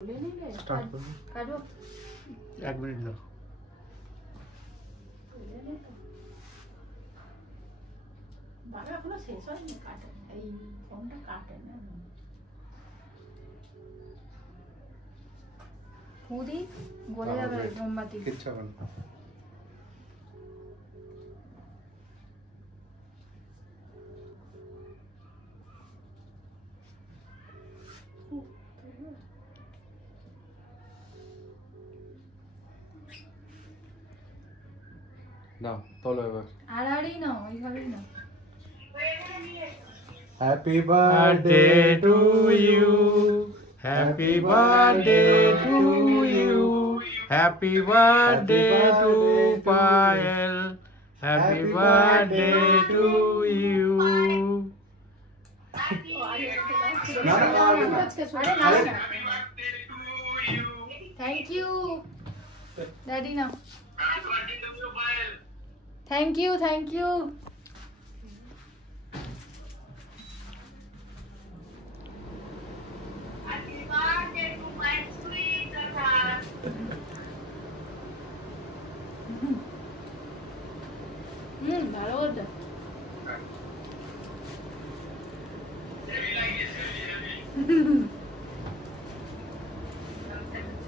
Start कर काटो 1 minute low বাবা এখনো শেষ হয়নি কাটে এই ফোনটা কাটে না পুরি গলে যাবে মোমবাতি ইচ্ছা করে না তোলো এবার আড়াড়ি না ওইভাবেই না Happy birthday to you. Happy birthday to you. Happy birthday to Payal. Happy birthday to you. Thank you. Daddy now. Thank you, thank you. ভালো হতো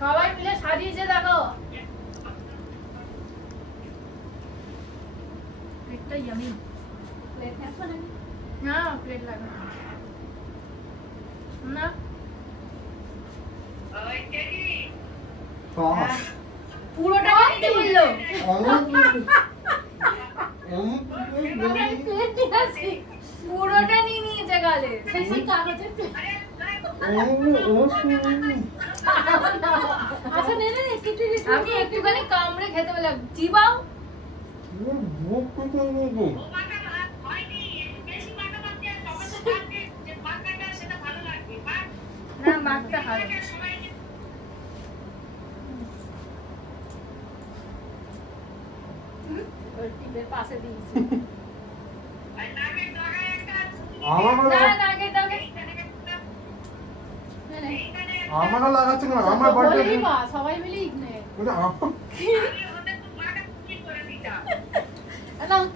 সবাই মিলে সাজিয়েছে দেখো প্লেটটা ইয়ামি প্লেট নেবো না প্লেট লাগবে না ওই টেডি পুরোটা নিতে বললো পুরোটা নিয়ে নিয়েছে গালে আমি একটুখানি কামড়ে খেতে বললাম চিবাও না মাখতে হয় পাশে দিয়েছি আমাকে লাগাচ্ছে না আমার বার্থডে সবাই মিলে ইগনে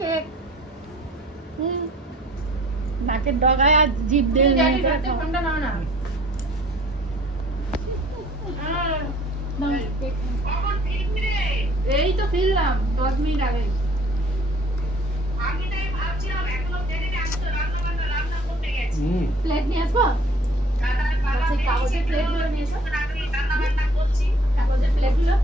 কেক নাকের ডগায় আর জিভ দিয়ে ফোনটা নাও না এই তো ফিরলাম 10 মিনিট আগে প্লেট নিয়ে আসবো কাগজের প্লেট গুলো নিয়ে এসো কাগজের প্লেট গুলো